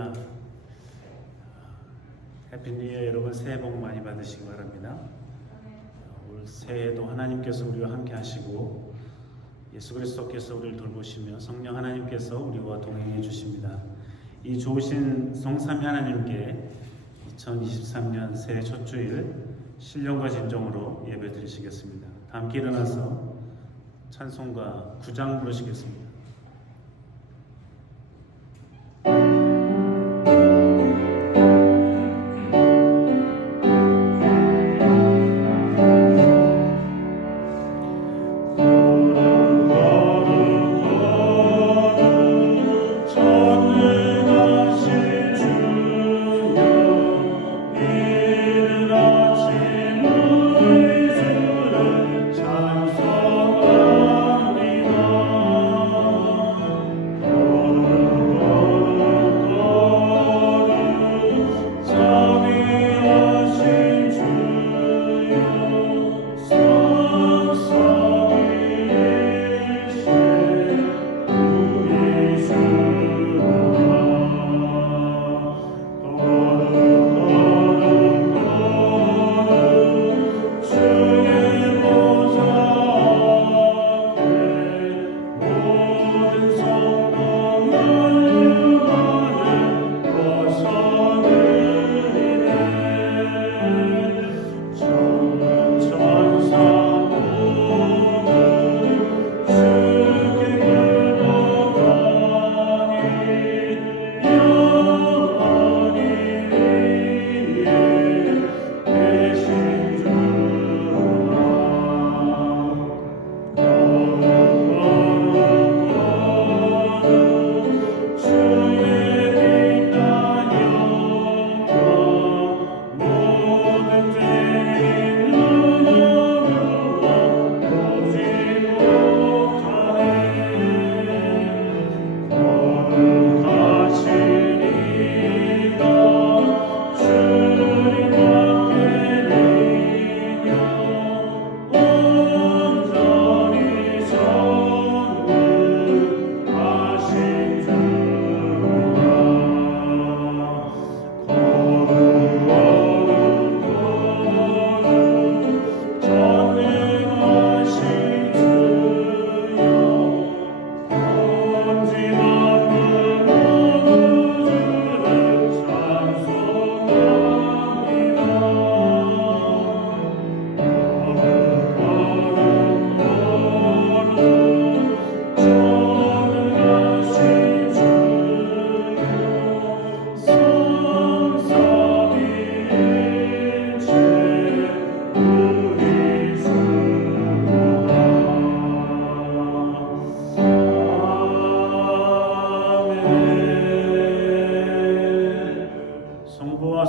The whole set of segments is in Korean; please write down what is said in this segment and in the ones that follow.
할렐루야. 해피 뉴 이어. 여러분 새해 복 많이 받으시기 바랍니다. 올 새해에도 하나님께서 우리와 함께 하시고 예수 그리스도께서 우리를 돌보시며 성령 하나님께서 우리와 동행해 주십니다. 이 좋으신 성삼위 하나님께 2023년 새해 첫 주일 신령과 진정으로 예배 드리시겠습니다. 다 함께 일어나서 찬송가 9장 부르시겠습니다.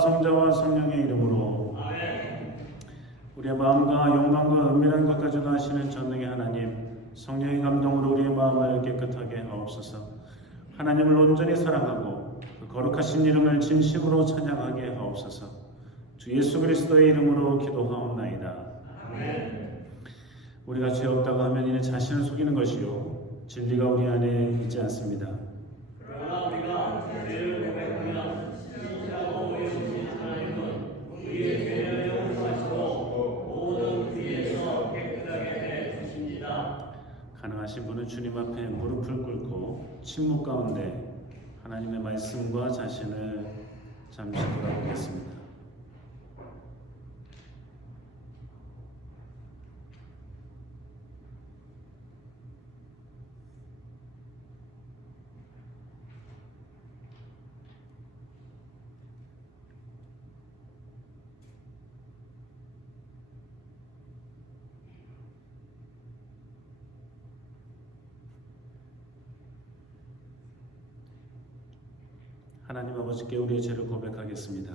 성자와 성령의 이름으로 아멘. 우리의 마음과 영광과 은밀한 것까지도 하시는 전능의 하나님, 성령의 감동으로 우리의 마음을 깨끗하게 하옵소서. 하나님을 온전히 사랑하고 그 거룩하신 이름을 진심으로 찬양하게 하옵소서. 주 예수 그리스도의 이름으로 기도하옵나이다. 아멘. 우리가 죄 없다고 하면 이는 자신을 속이는 것이요 진리가 우리 안에 있지 않습니다. 그러나 우리가 죄를 고백하면 진짜로 오해주신 하나님은 우리의 죄를 용서하시고 모든 불의에서 깨끗하게 해 주십니다. 가능하신 분은 주님 앞에 무릎을 꿇고 침묵 가운데 하나님의 말씀과 자신을 잠시 돌아보겠습니다. 하나님 아버지께 우리의 죄를 고백하겠습니다.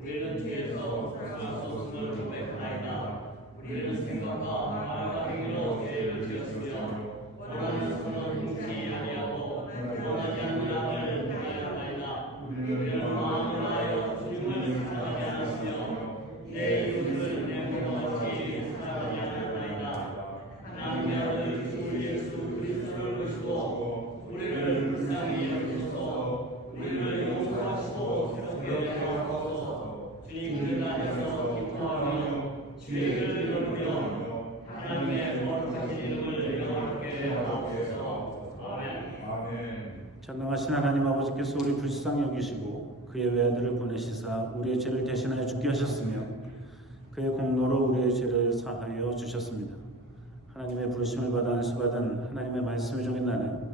우리는 죄에서 살아섰음을 고백하나이다. 우리는 생각과 말과 행위로 죄를 지었으며 원하는 선은 행치 아니하고 원하지 않는 악을 행하나이다. 우리는 마음을 하여 주님을 사랑하지 않으며 내 이웃을 내 몸같이 사랑하지 않나이다. 하나님의 아들 주 예수 그리스도를 보시고 우리를 불쌍히 여기소서. 우리를 용서하시고 하나님께서 우리 불쌍히 여기시고 그의 외아들을 보내시사 우리의 죄를 대신하여 죽게 하셨으며 그의 공로로 우리의 죄를 사하여 주셨습니다. 하나님의 부르심을 받아 안수받은 하나님의 말씀을 종인 나는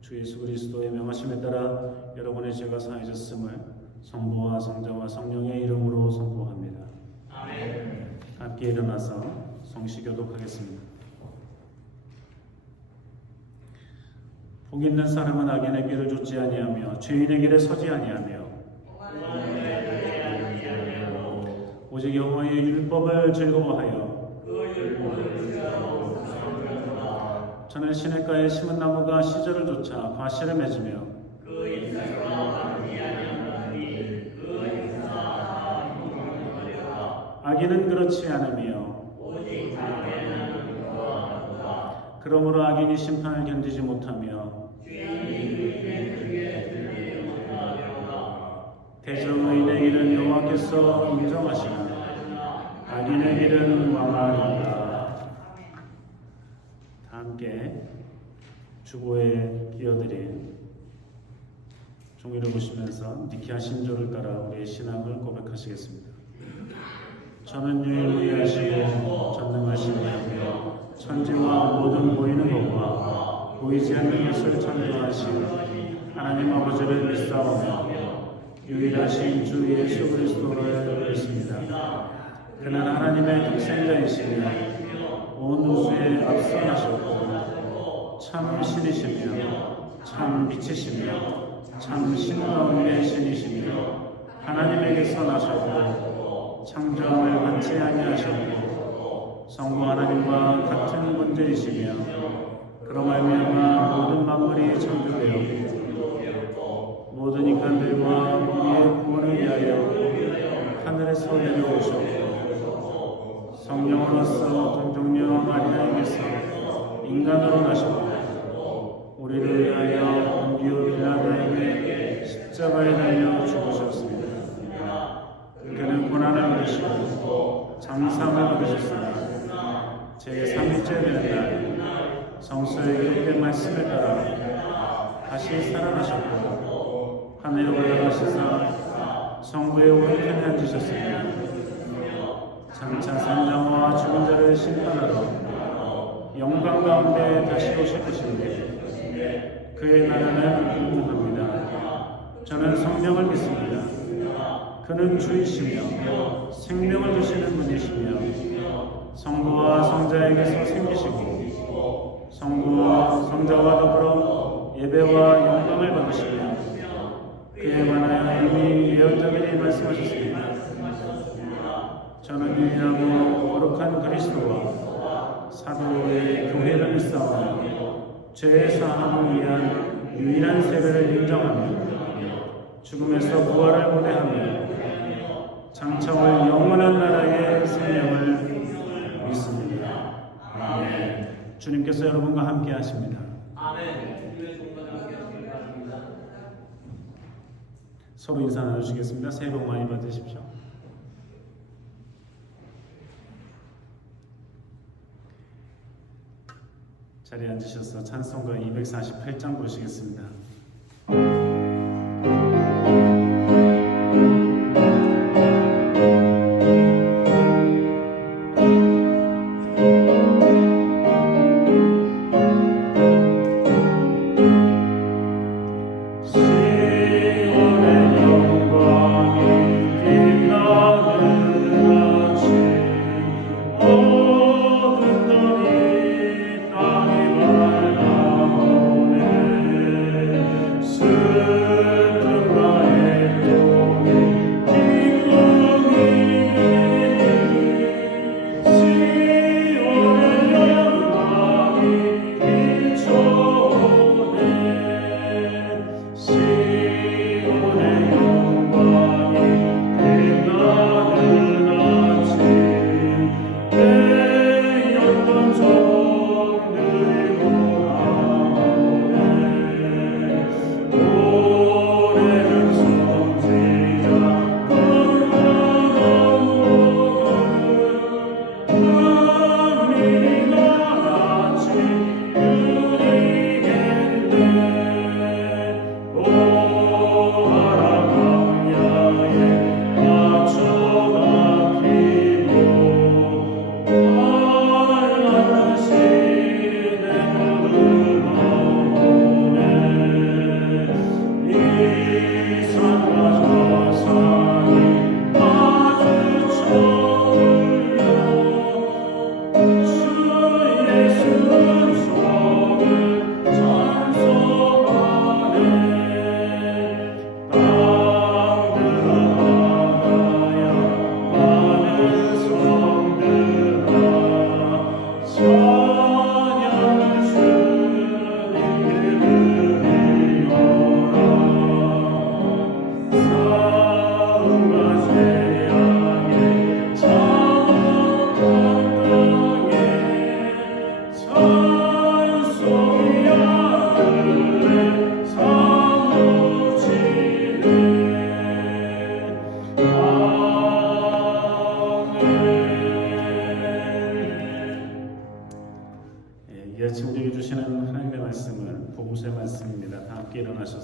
주 예수 그리스도의 명하심에 따라 여러분의 죄가 사해졌음을 성부와 성자와 성령의 이름으로 선포합니다. 아멘. 함께 일어나서 성시 교독하겠습니다. 복 있는 사람은 악인의 길을 좇지 아니하며 죄인의 길에 서지 아니하며 오직 여호와의 율법을 즐거워하여 저는 시냇가에 심은 나무가 시절을 쫓아 과실을 맺으며 악인은 그렇지 않으며 그러므로 악인이 심판을 견디지 못하며 대적의인의 길은 여호와께서 인정하시나 악인의 길은 왕하리이다. 다 함께 주보에 끼어드린 종이를 보시면서 니케아 신조를 따라 우리의 신앙을 고백하시겠습니다. 저는 유일무이하시고 전능하신 이하며 천지와 모든 보이는 것과 보이지 않는 것을 창조하신 하나님 아버지를 믿사오며 유일하신 주 예수 그리스도를 믿습니다. 그는 하나님의 독생자이시며 온 우주에 앞서나셨고 참 신이시며 참 빛이시며 참 신가운데 신이시며 하나님에게서 나셨고 창조함을 받지 아니하셨고 성부 하나님과 같은 존재이시며 그로 말미암아 모든 만물이 창조되었고 모든 인간들과 우리의 구원을 위하여 하늘에서 내려오셨고 성령으로서 동정녀 마리아에게서 인간으로 나셨고 우리를 위하여 본디오 빌라도에게 십자가에 달려 죽으셨습니다. 그는 고난을 받으시고 장사함을 받으셨으나 제3일째 되는 날 성수의 기록된 말씀을 따라 다시 살아나셨고 하늘에 올라가시사 성부의 오른편에 앉으셨으며 장차 산자와 죽은 자를 심판하러 영광 가운데 다시 오실 것인데 그의 나라는 무궁합니다. 저는 성령을 믿습니다. 그는 주이시며 생명을 주시는 분이시며 성부와 성자에게서 생기시고 성부와 성자와 더불어 예배와 영광을 받으시며 그에 관하여 이미 예언자들이 말씀하셨습니다. 저는 유일하고 거룩한 그리스도와 사도의 교회를 믿사오며 죄 사함을 위한 유일한 세례를 인정하며 죽음에서 부활을 고대하며 장차 올 영원한 나라의 생명을 믿습니다. 아멘. 주님께서 여러분과 함께 하십니다. 아멘. 주님의 종과 함께 하시길 바랍니다. 서로 인사 나누시겠습니다. 새해 복 많이 받으십시오. 자리에 앉으셔서 찬송가 248장 보시겠습니다. 모든 떨이 땅이 바라보네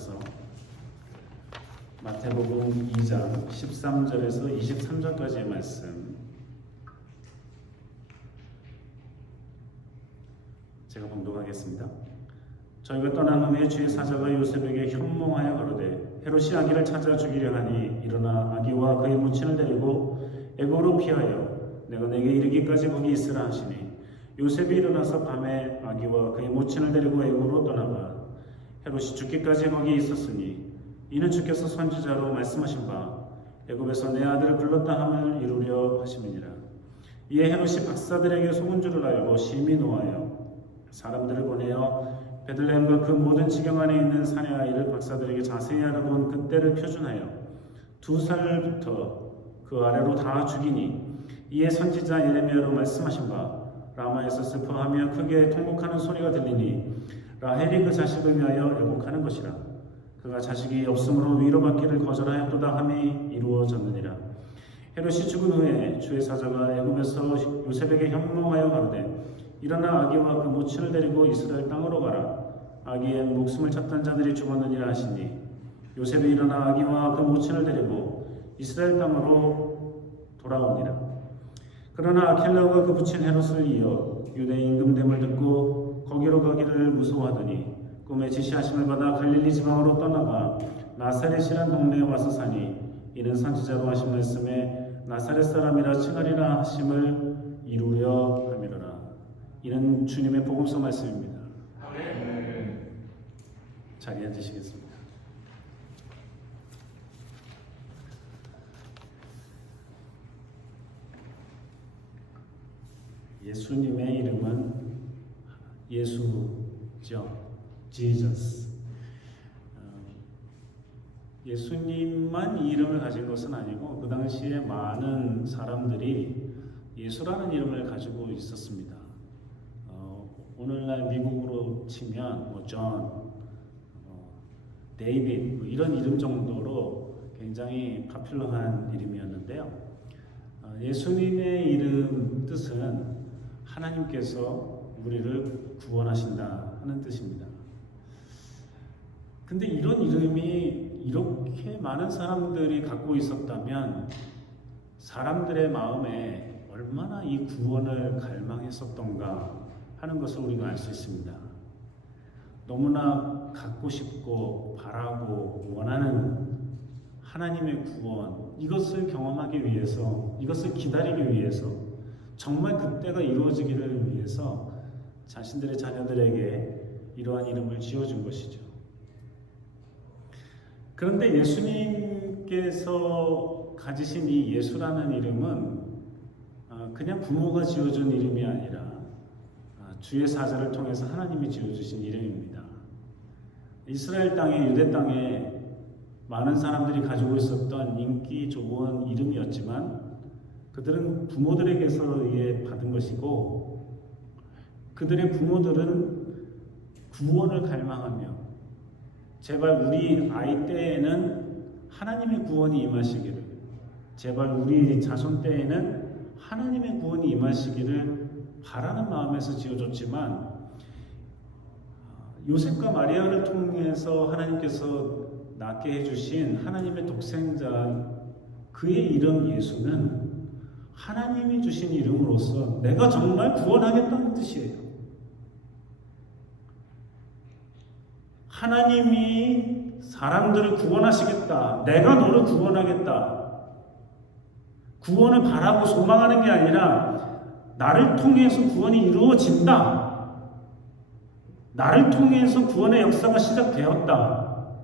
따라서 마태복음 2장 13절에서 23절까지의 말씀 제가 봉독하겠습니다. 저희가 떠난 후에 주의 사자가 요셉에게 현몽하여 가로되 헤롯이 아기를 찾아 죽이려 하니 일어나 아기와 그의母親을 데리고 애굽으로 피하여 내가 내게 이르기까지 거기 있으라 하시니 요셉이 일어나서 밤에 아기와 그의母親을 데리고 애굽으로 떠나가 헤롯이 죽기까지 거기 있었으니 이는 주께서 선지자로 말씀하신 바 애굽에서 내 아들을 불렀다 함을 이루려 하심이니라. 이에 헤롯이 박사들에게 속은 줄을 알고 심히 노하여 사람들을 보내어 베들레헴과 그 모든 지경 안에 있는 사내 아이를 박사들에게 자세히 알아본 그때를 표준하여 2살부터 그 아래로 다 죽이니 이에 선지자 예레미야로 말씀하신 바 라마에서 슬퍼하며 크게 통곡하는 소리가 들리니 라헬이 그 자식을 위하여 애곡하는 것이라. 그가 자식이 없으므로 위로받기를 거절하였도다 함이 이루어졌느니라. 헤롯이 죽은 후에 주의 사자가 애굽에서 요셉에게 현몽하여 가로되 일어나 아기와 그母親을 데리고 이스라엘 땅으로 가라. 아기의 목숨을 찾던 자들이 죽었느니라 하시니 요셉이 일어나 아기와 그母親을 데리고 이스라엘 땅으로 돌아오니라. 그러나 아킬라오가 그 부친 헤롯을 이어 유대 임금됨을 듣고 거기로 가기를 무서워하더니 꿈에 지시하심을 받아 갈릴리 지방으로 떠나가 나사렛이란 동네에 와서 사니 이는 선지자로 하신 말씀에 나사렛 사람이라 칭하리라 하심을 이루려 함이로라. 이는 주님의 복음서 말씀입니다. 아멘. 자리에 앉으시겠습니다. 예수님의 이름은 예수죠. Jesus. 예수님만 이 이름을 가진 것은 아니고 그 당시에 많은 사람들이 예수라는 이름을 가지고 있었습니다. 오늘날 미국으로 치면 존, 데이빗 이런 이름 정도로 굉장히 파퓰러한 이름이었는데요. 예수님의 이름 뜻은 하나님께서 우리를 구원하신다 하는 뜻입니다. 근데 이런 이름이 이렇게 많은 사람들이 갖고 있었다면 사람들의 마음에 얼마나 이 구원을 갈망했었던가 하는 것을 우리가 알 수 있습니다. 너무나 갖고 싶고 바라고 원하는 하나님의 구원, 이것을 경험하기 위해서, 이것을 기다리기 위해서, 정말 그때가 이루어지기를 위해서 자신들의 자녀들에게 이러한 이름을 지어준 것이죠. 그런데 예수님께서 가지신 이 예수라는 이름은 그냥 부모가 지어준 이름이 아니라 주의 사자를 통해서 하나님이 지어주신 이름입니다. 이스라엘 땅에, 유대 땅에 많은 사람들이 가지고 있었던 인기 좋은 이름이었지만 그들은 부모들에게서 의해 받은 것이고 그들의 부모들은 구원을 갈망하며 제발 우리 아이 때에는 하나님의 구원이 임하시기를, 제발 우리 자손 때에는 하나님의 구원이 임하시기를 바라는 마음에서 지어줬지만 요셉과 마리아를 통해서 하나님께서 낳게 해주신 하나님의 독생자 그의 이름 예수는 하나님이 주신 이름으로서 내가 정말 구원하겠다는 뜻이에요. 하나님이 사람들을 구원하시겠다. 내가 너를 구원하겠다. 구원을 바라고 소망하는 게 아니라 나를 통해서 구원이 이루어진다. 나를 통해서 구원의 역사가 시작되었다.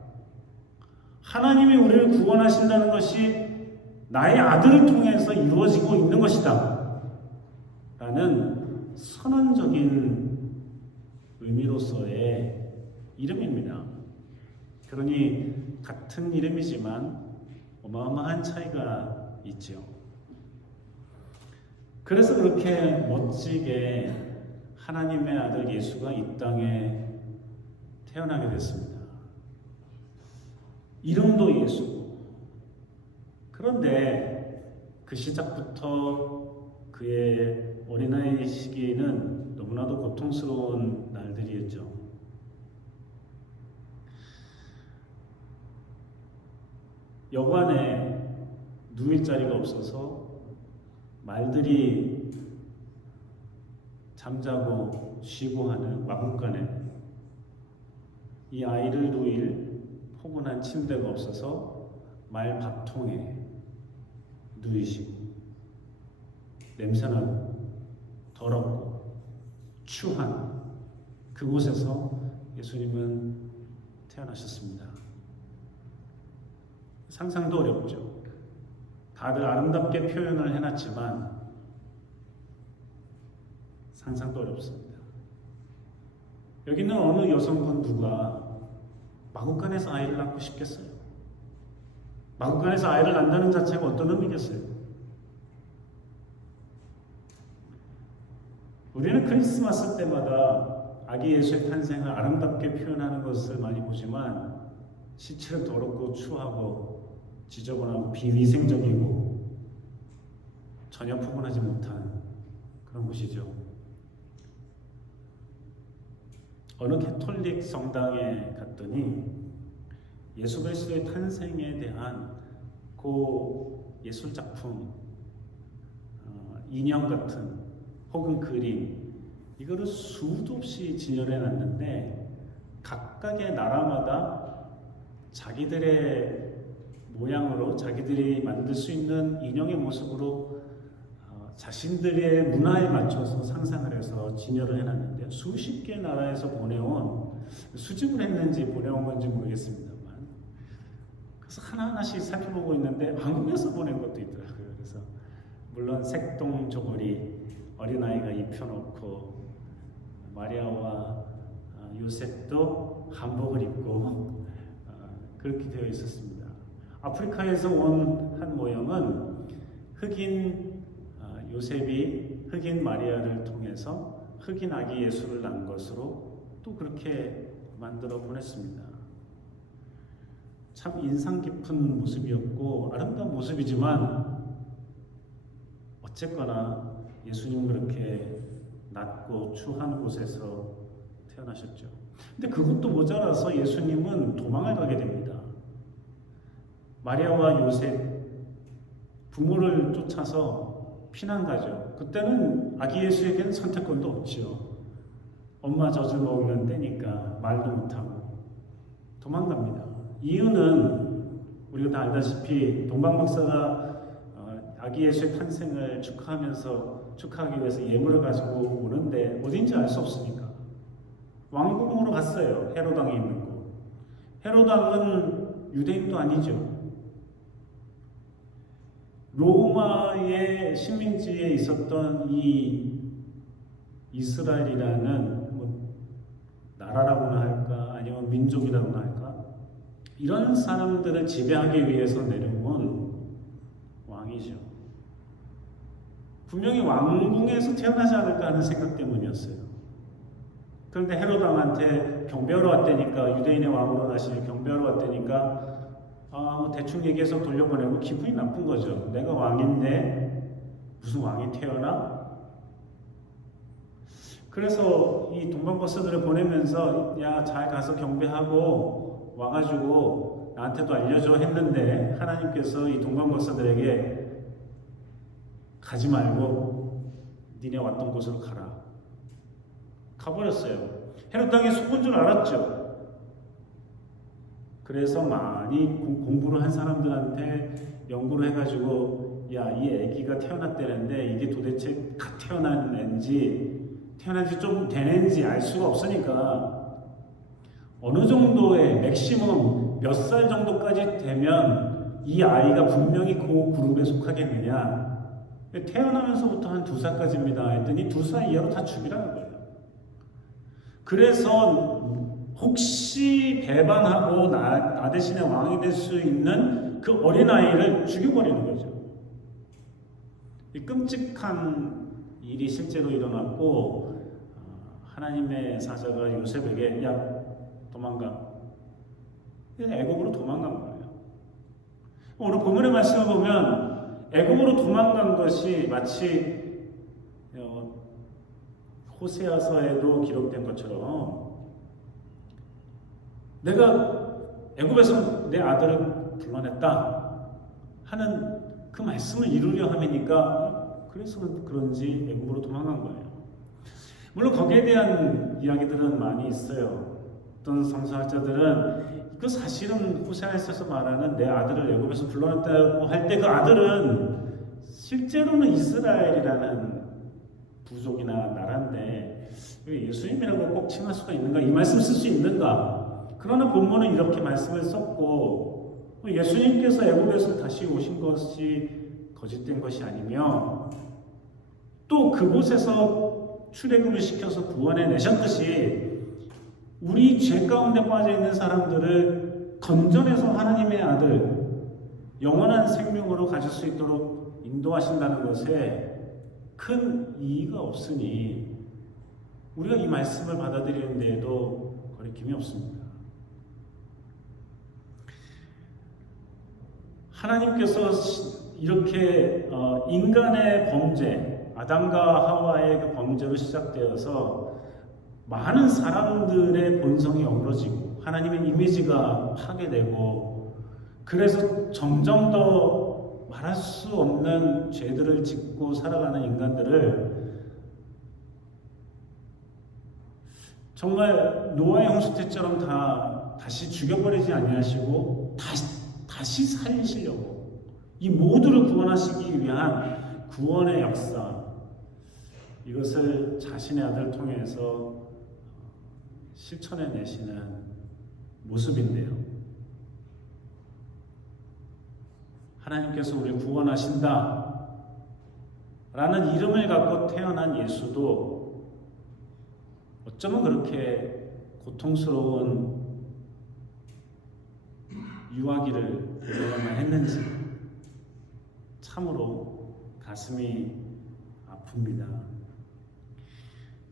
하나님이 우리를 구원하신다는 것이 나의 아들을 통해서 이루어지고 있는 것이다. 라는 선언적인 의미로서의 이름입니다. 그러니 같은 이름이지만 어마어마한 차이가 있죠. 그래서 그렇게 멋지게 하나님의 아들 예수가 이 땅에 태어나게 됐습니다. 이름도 예수고. 그런데 그 시작부터 그의 어린아이 시기에는 너무나도 고통스러운 날들이었죠. 여관에 누울 자리가 없어서 말들이 잠자고 쉬고 하는 마국간에 이 아이를 누일 포근한 침대가 없어서 말 밥통에 누이시고 냄새나고 더럽고 추한 그곳에서 예수님은 태어나셨습니다. 상상도 어렵죠. 다들 아름답게 표현을 해놨지만 상상도 어렵습니다. 여기는 어느 여성분 누가 마국간에서 아이를 낳고 싶겠어요? 마국간에서 아이를 낳는다는 자체가 어떤 의미겠어요? 우리는 크리스마스 때마다 아기 예수의 탄생을 아름답게 표현하는 것을 많이 보지만 실제로 더럽고 추하고 지저분하고 비위생적이고 전혀 포근하지 못한 그런 곳이죠. 어느 개톨릭 성당에 갔더니 예수 그리스도의 탄생에 대한 그 예술 작품, 인형 같은 혹은 그림 이거를 수도 없이 진열해 놨는데 각각의 나라마다 자기들의 모양으로 자기들이 만들 수 있는 인형의 모습으로 자신들의 문화에 맞춰서 상상을 해서 진열을 해놨는데 수십 개 나라에서 보내온 수집을 했는지 보내온 건지 모르겠습니다만 그래서 하나하나씩 살펴보고 있는데 한국에서 보낸 것도 있더라고요. 그래서 물론 색동 저고리 어린아이가 입혀놓고 마리아와 요셉도 한복을 입고 그렇게 되어 있었습니다. 아프리카에서 온 한 모형은 흑인 요셉이 흑인 마리아를 통해서 흑인 아기 예수를 낳은 것으로 또 그렇게 만들어 보냈습니다. 참 인상 깊은 모습이었고 아름다운 모습이지만 어쨌거나 예수님은 그렇게 낮고 추한 곳에서 태어나셨죠. 근데 그것도 모자라서 예수님은 도망을 가게 됩니다. 마리아와 요셉 부모를 쫓아서 피난 가죠. 그때는 아기 예수에게는 선택권도 없죠. 엄마 젖을 먹는 때니까 말도 못하고 도망갑니다. 이유는 우리가 다 알다시피 동방박사가 아기 예수의 탄생을 축하하기 위해서 예물을 가지고 오는데 어딘지 알 수 없으니까 왕궁으로 갔어요. 헤로당에 있는 곳. 헤로당은 유대인도 아니죠. 로마의 식민지에 있었던 이 이스라엘이라는 나라라고나 할까 아니면 민족이라고나 할까 이런 사람들을 지배하기 위해서 내려온 왕이죠. 분명히 왕궁에서 태어나지 않을까 하는 생각 때문이었어요. 그런데 헤로당한테 경배하러 왔다니까 유대인의 왕으로 나시는 경배하러 왔다니까 대충 얘기해서 돌려보내고 기분이 나쁜 거죠. 내가 왕인데 무슨 왕이 태어나? 그래서 이 동방버스들을 보내면서 야, 잘 가서 경배하고 와가지고 나한테도 알려줘 했는데 하나님께서 이 동방버스들에게 가지 말고 니네 왔던 곳으로 가라. 가버렸어요. 헤롯 당이 속은 줄 알았죠. 그래서 많이 공부를 한 사람들한테 연구를 해가지고 야, 이 아기가 태어났다는데 이게 도대체 갓 태어난 지 좀 되는지 알 수가 없으니까 어느 정도의 맥시멈 몇 살 정도까지 되면 이 아이가 분명히 그 그룹에 속하겠느냐. 태어나면서부터 한 2살까지입니다 했더니 2살 이하로 다 죽이라는 거예요. 그래서 혹시 배반하고 나 대신에 왕이 될 수 있는 그 어린아이를 죽여버리는 거죠. 이 끔찍한 일이 실제로 일어났고 하나님의 사자가 요셉에게 야 도망가. 애굽으로 도망간 거예요. 오늘 본문의 말씀을 보면 애굽으로 도망간 것이 마치 호세아서에도 기록된 것처럼 내가 애굽에서 내 아들을 불러냈다. 하는 그 말씀을 이루려 함이니까 그래서 그런지 애굽으로 도망간 거예요. 물론 거기에 대한 이야기들은 많이 있어요. 어떤 성서학자들은 그 사실은 호세아에서 말하는 내 아들을 애굽에서 불러냈다고 할 때 그 아들은 실제로는 이스라엘이라는 부족이나 나라인데 왜 예수님이라고 꼭 칭할 수가 있는가? 이 말씀 쓸 수 있는가? 그러나 본문은 이렇게 말씀을 썼고 예수님께서 애굽에서 다시 오신 것이 거짓된 것이 아니며 또 그곳에서 출애굽을 시켜서 구원해 내셨듯이 우리 죄 가운데 빠져 있는 사람들을 건져내서 하나님의 아들 영원한 생명으로 가질 수 있도록 인도하신다는 것에 큰 이의가 없으니 우리가 이 말씀을 받아들이는 데에도 거리낌이 없습니다. 하나님께서 이렇게 인간의 범죄, 아담과 하와의 그 범죄로 시작되어서 많은 사람들의 본성이 어그러지고 하나님의 이미지가 파괴되고 그래서 점점 더 말할 수 없는 죄들을 짓고 살아가는 인간들을 정말 노아의 홍수 때처럼 다시 죽여버리지 아니하시고 다시 살리시려고 이 모두를 구원하시기 위한 구원의 역사, 이것을 자신의 아들을 통해서 실천해 내시는 모습인데요. 하나님께서 우리를 구원하신다 라는 이름을 갖고 태어난 예수도 어쩌면 그렇게 고통스러운 유아기를 보내야만 했는지 참으로 가슴이 아픕니다.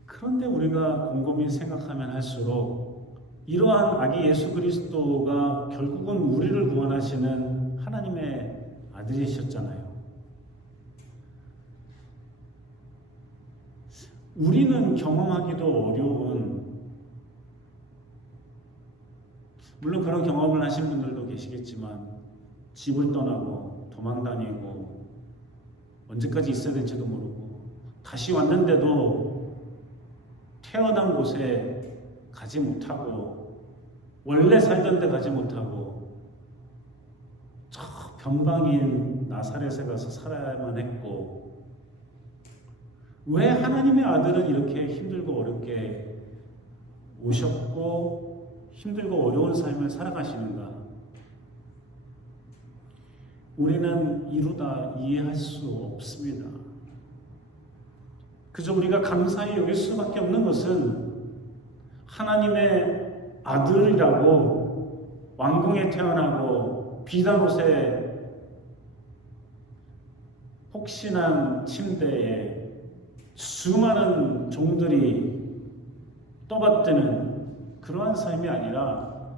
그런데 우리가 곰곰이 생각하면 할수록 이러한 아기 예수 그리스도가 결국은 우리를 구원하시는 하나님의 아들이셨잖아요. 우리는 경험하기도 어려운, 물론 그런 경험을 하신 분들도 계시겠지만 집을 떠나고 도망다니고 언제까지 있어야 될지도 모르고 다시 왔는데도 태어난 곳에 가지 못하고 원래 살던 데 가지 못하고 저 변방인 나사렛에 가서 살아야만 했고 왜 하나님의 아들은 이렇게 힘들고 어렵게 오셨고 힘들고 어려운 삶을 살아가시는가? 우리는 이루다 이해할 수 없습니다. 그저 우리가 감사히 여길 수밖에 없는 것은 하나님의 아들이라고 왕궁에 태어나고 비단 옷에 혹신한 침대에 수많은 종들이 떠받드는 그러한 삶이 아니라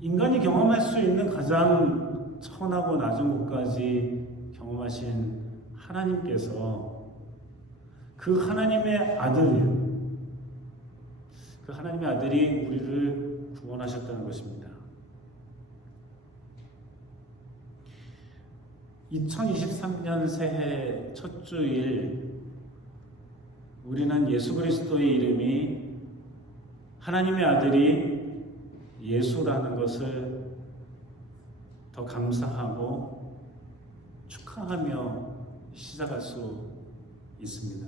인간이 경험할 수 있는 가장 천하고 낮은 곳까지 경험하신 하나님께서 그 하나님의 아들이 우리를 구원하셨다는 것입니다. 2023년 새해 첫 주일 우리는 예수 그리스도의 이름이 하나님의 아들이 예수라는 것을 더 감사하고 축하하며 시작할 수 있습니다.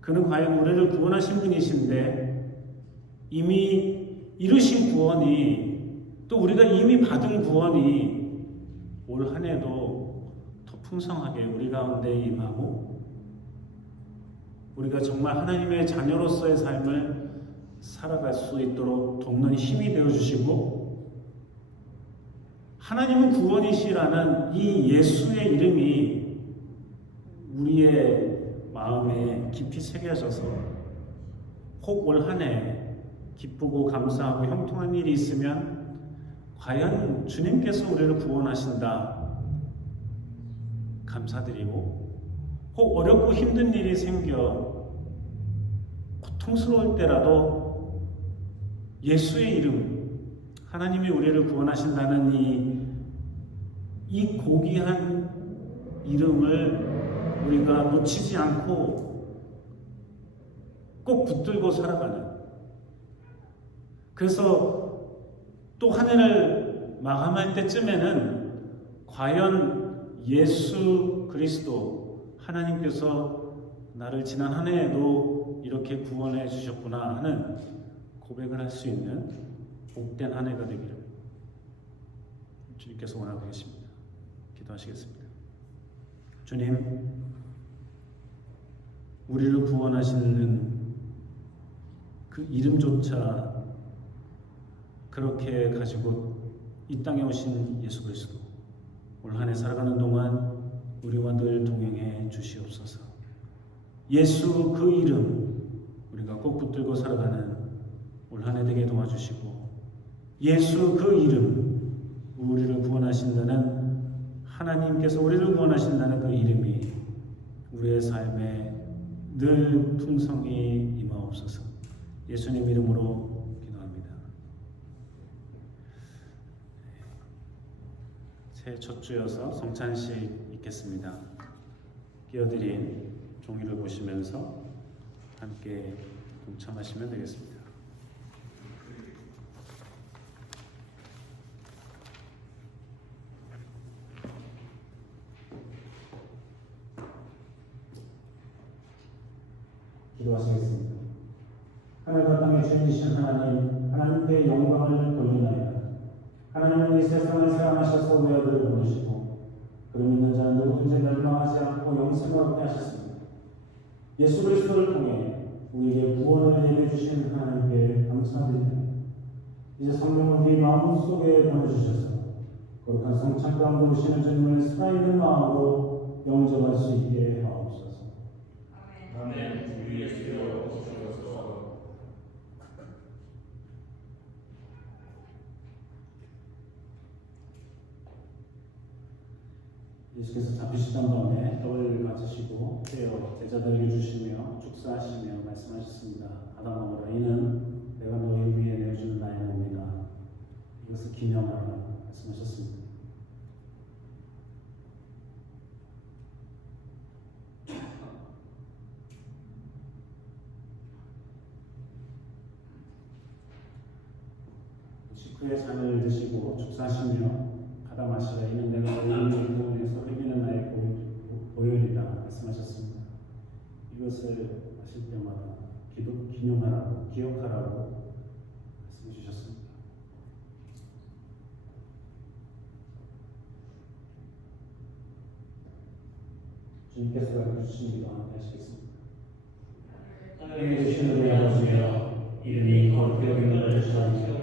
그는 과연 우리를 구원하신 분이신데 이미 이루신 구원이 또 우리가 이미 받은 구원이 올 한 해도 더 풍성하게 우리 가운데 임하고 우리가 정말 하나님의 자녀로서의 삶을 살아갈 수 있도록 돕는 힘이 되어주시고 하나님은 구원이시라는 이 예수의 이름이 우리의 마음에 깊이 새겨져서 혹 올 한 해 기쁘고 감사하고 형통한 일이 있으면 과연 주님께서 우리를 구원하신다 감사드리고 혹 어렵고 힘든 일이 생겨 고통스러울 때라도 예수의 이름 하나님이 우리를 구원하신다는 이 이 고귀한 이름을 우리가 놓치지 않고 꼭 붙들고 살아가는, 그래서 또 한 해를 마감할 때쯤에는 과연 예수 그리스도 하나님께서 나를 지난 한 해에도 이렇게 구원해 주셨구나 하는 고백을 할 수 있는 복된 한 해가 되기를 주님께서 원하고 계십니다. 기도하시겠습니다. 주님, 우리를 구원하시는 그 이름조차 그렇게 가지고 이 땅에 오신 예수 그리스도, 올 한 해 살아가는 동안 우리와 늘 동행해 주시옵소서. 예수 그 이름 우리가 꼭 붙들고 살아가는 올 한 해 되게 도와주시고, 예수 그 이름, 우리를 구원하신다는 하나님께서 우리를 구원하신다는 그 이름이 우리의 삶에 늘 풍성히 임하옵소서. 예수님 이름으로 기도합니다. 새해 첫 주여서 성찬식 있겠습니다. 끼어드린 종이를 보시면서 함께 동참하시면 되겠습니다. 기도하시겠습니다. 하늘과 땅의 주인이신 하나님, 하나님께 영광을 돌리나이다. 하나님은 이 세상을 사랑하셔서 우리들을 보내시고 그름 있는 자는 누구든지 멸망하지 않고 영생을 얻게 하셨습니다. 예수 그리스도를 통해 우리에게 구원을 예비해 주신 하나님께 감사드립니다. 이제 성령을 우리 마음속에 보내주셔서 거룩한 성찬 가운데 오시는 주님을 살아있는 마음으로 영접할 수 있게 하옵소서. 아멘. 주 예수여 오시옵소서. 예수께서 잡히시던 밤에 떡을 가지시고 떼어 제자들에게 주시며 축사하시며 말씀하셨습니다. 받아 먹으라. 이는 내가 너희 위에 내어주는 나의 몸이다. 이것을 기념하라 말씀하셨습니다. 식후에 잔을 드시고 축사하시며 받아 마시라. 이는 내가 너희 위에서 흘리는 나의 보혈이다 말씀하셨습니다. 이것을 마실 때마다 기념하라고, 기억하라고 말씀해 주셨습니다. 주님께서 가르쳐 주신 기도 함께 하시겠습니다. 하늘에 계신 우리 아버지여, 이름이 거룩히 여김을 주시옵소서.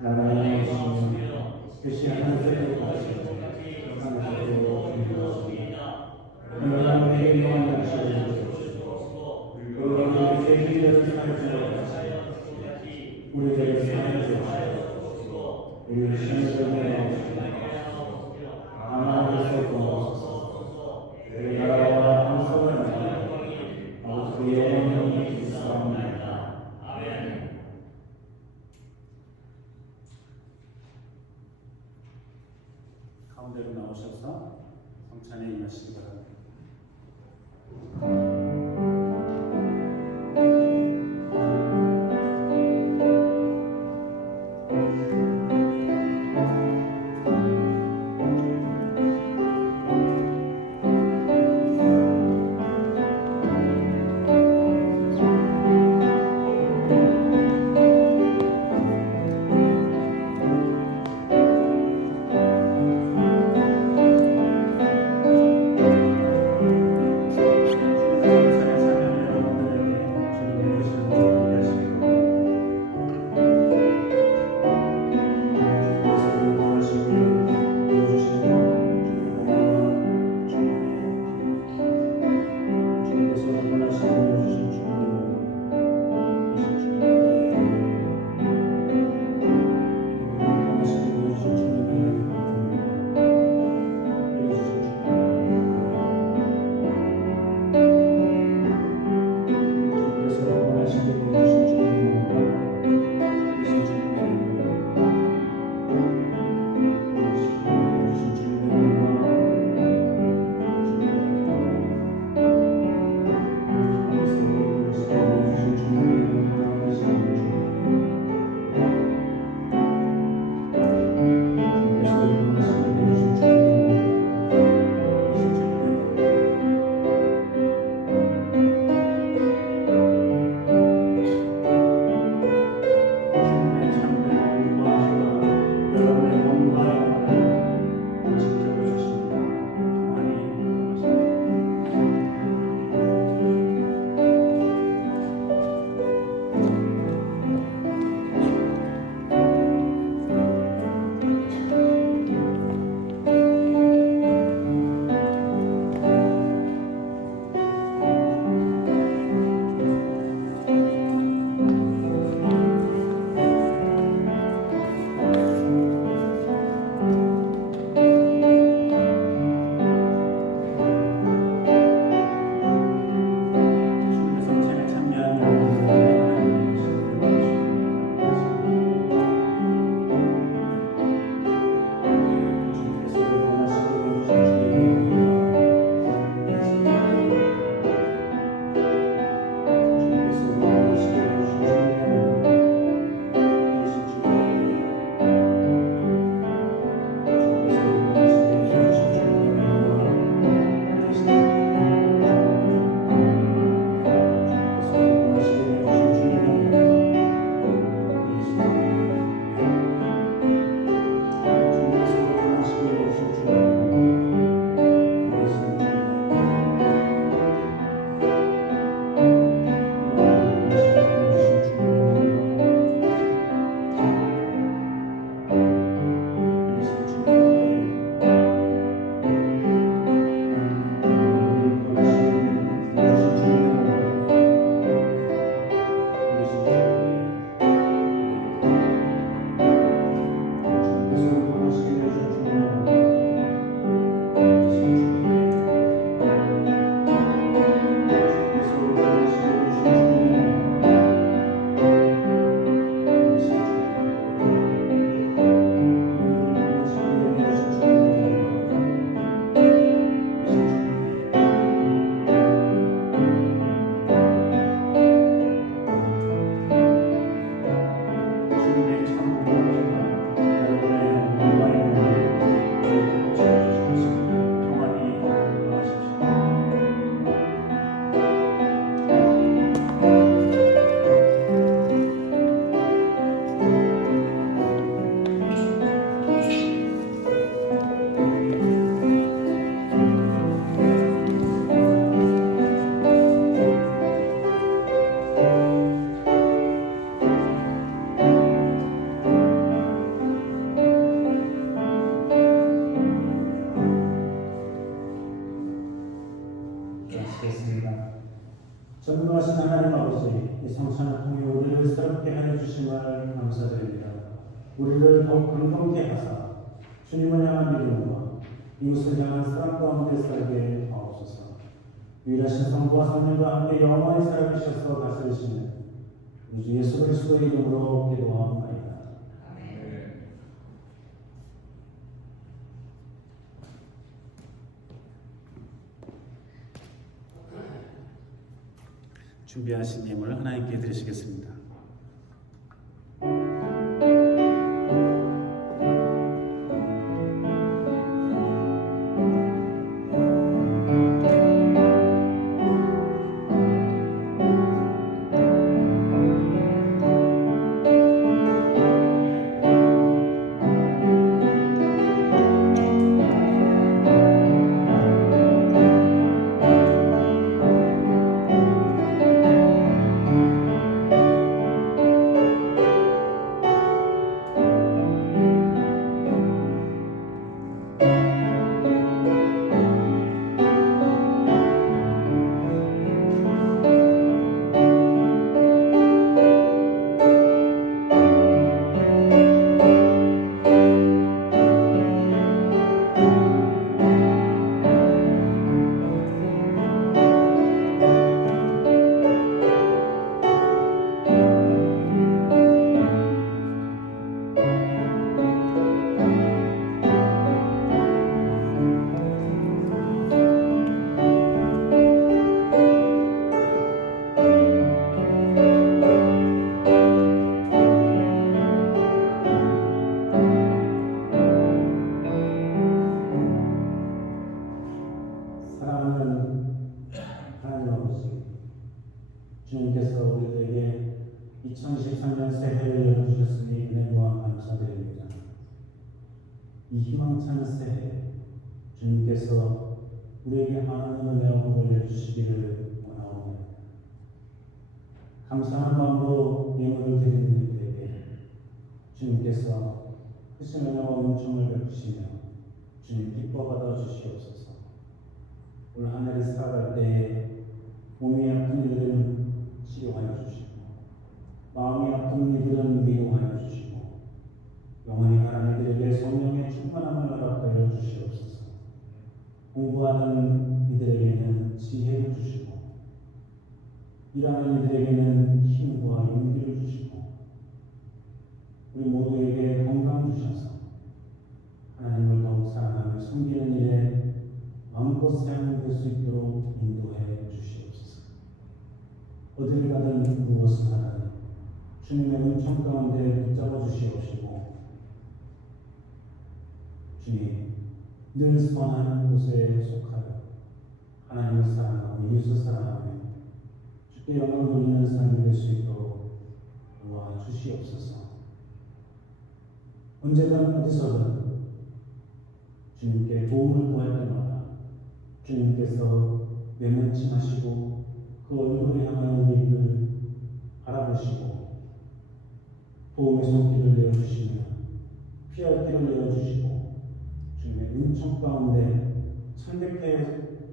나라의 주시며 뜻이 하늘에서 같이 땅에서도 이루어지이다. 오늘날 우리에게 영원한 것을 주시옵소서. 우리가 죄인들을 사하여 주옵소서. 우리들을 사하여 주옵소서. 우리를 시험에 넣으시옵소서. 아마에서 구하옵소서. 내 나라와 한성을 나누어 아버지 영원히 있사옵나이다. 아멘. 가운데로 나오셔서 성찬에 임하시기 바랍니다. 기도하시겠습니다. 전능하신 하나님 아버지, 이 성찬을 통해 우리를 새롭게 하여 주심을 감사드립니다. 우리를 더욱 건강케 하사 주님을 향한 믿음과 이웃을 향한 사랑 가운데 살게 하옵소서. 유일하신 성부와 성령과 함께 영원히 살아계셔서 다스리시는 우리 주 예수 그리스도의 이름으로 기도하옵나이다. 준비하신 예물 하나님께 드리시겠습니다. 사랑하는 하나님 아버지, 주님께서 우리에게 2023년 새해를 열어주셨으니 은혜 또한 감사드립니다. 이 희망찬 새해, 주님께서 우리에게 많은 은혜와 복을 내주시기를 원하옵니다. 감사한 마음으로 예물을 드리는 이들에게 주님께서 크신 은혜와 은총을 베푸시며 주님 기뻐 받아 주시옵소서. 올 한 해를 살아갈 때에 몸이 아픈 이들은 치료하여 주시고 마음이 아픈 이들은 위로하여 주시고 영원히 가는 이들에게 성령의 충만함을 허락하여 주시옵소서. 공부하는 이들에게는 지혜를 주시고 일하는 이들에게는 힘과 용기를 주시고 우리 모두에게 건강 주셔서 하나님을 더욱 사랑하며 섬기는 일에 마음껏 사용될 수 있도록 인도해 주시옵소서. 어딜 가든 무엇을 하든 주님의 은총 가운데 붙잡아 주시옵시고 주님 늘 선한 곳에 속하여 하나님을 사랑하고 이웃을 사랑하며 주께 영광 돌리는 삶이 될 수 있도록 도와 주시옵소서. 언제든 어디서든 주님께 도움을 구할 때마다 주님께서 매만침하시고 그 얼굴을 향하여 우리를 바라보시고 도움의 손길을 내어주시며 피할 길을 내어주시고 주님의 은총 가운데 참되게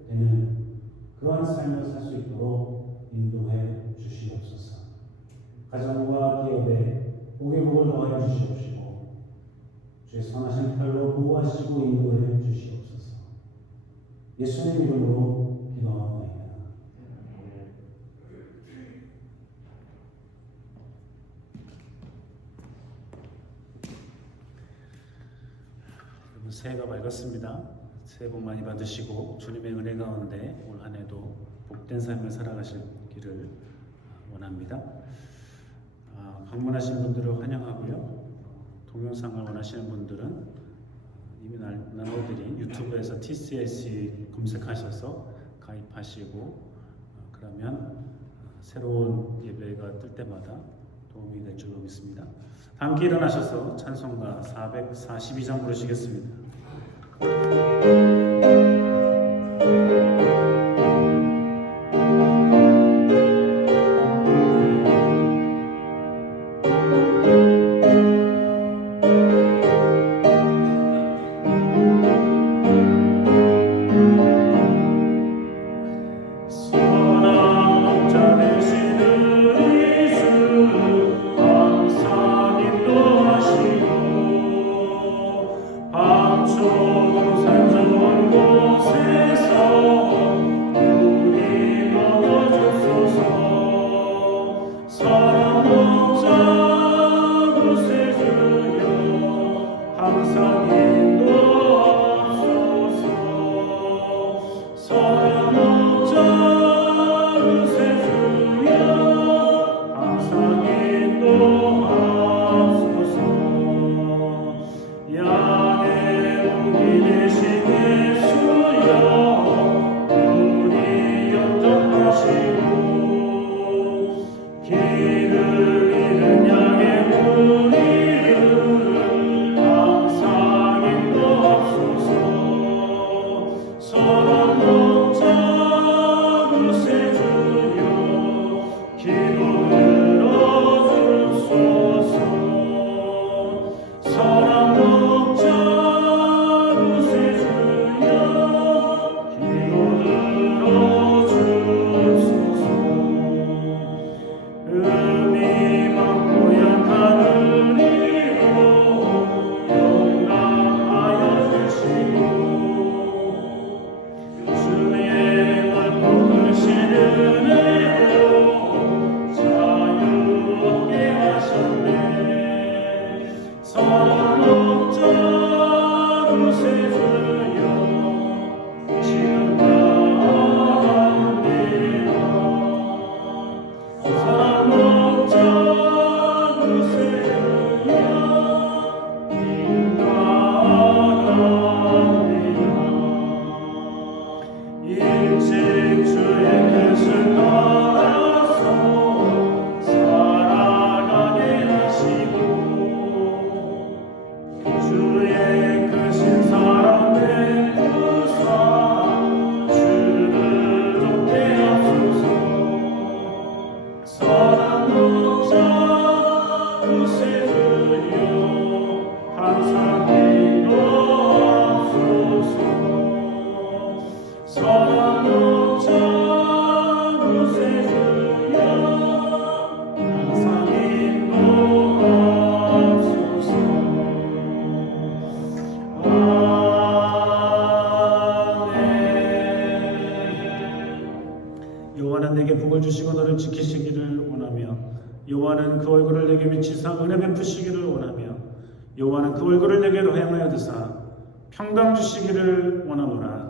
되는 그러한 삶을 살 수 있도록 인도해 주시옵소서. 가정과 기업에 복의 복을 더하여 주시옵시고 주의 선하신 팔로 보호하시고 인도해 주시옵소서. 예수님 이름으로 기도합니다. 여러분 새해가 밝았습니다. 새해 복 많이 받으시고 주님의 은혜 가운데 올 한 해도 복된 삶을 살아가시기를 원합니다. 방문하신 분들을 환영하고요. 동영상을 원하시는 분들은 이미 나눠드린 유튜브에서 TCSC 검색하셔서 가입하시고 그러면 새로운 예배가 뜰 때마다 도움이 될 줄로 믿습니다. 다 함께 일어나셔서 찬송가 442장 부르시겠습니다. 선한 목자 구세주여 기도 들어주소서. 선한 목자 구세주여 기도 들어주소서. 음이 많고 약한 우리로 용납하여 주시고 주의 넓고 크신 은혜로 자유롭게 하셨네. 선한 목자 구세주여 지금 나옵니다. 선한 목자 구세주여 인도하옵니다. 일찍 주의 뜻을 따라서 살아가게 하시고 주의 크신 사랑 베푸사 주를 돕게 하소서. 선한 목자 구세주여 항상 인도하소서. 선한 목자 구세주여 항상 인도하소서. 아멘. 여호와는 내게 복을 주시고 너를 지키시기를 원하며 여호와는 그 얼굴을 내게 비치사 은혜 베푸시기를 원하며 여호와는 그 얼굴을 내게 향하여 드사 평강 주시기를 원하노라.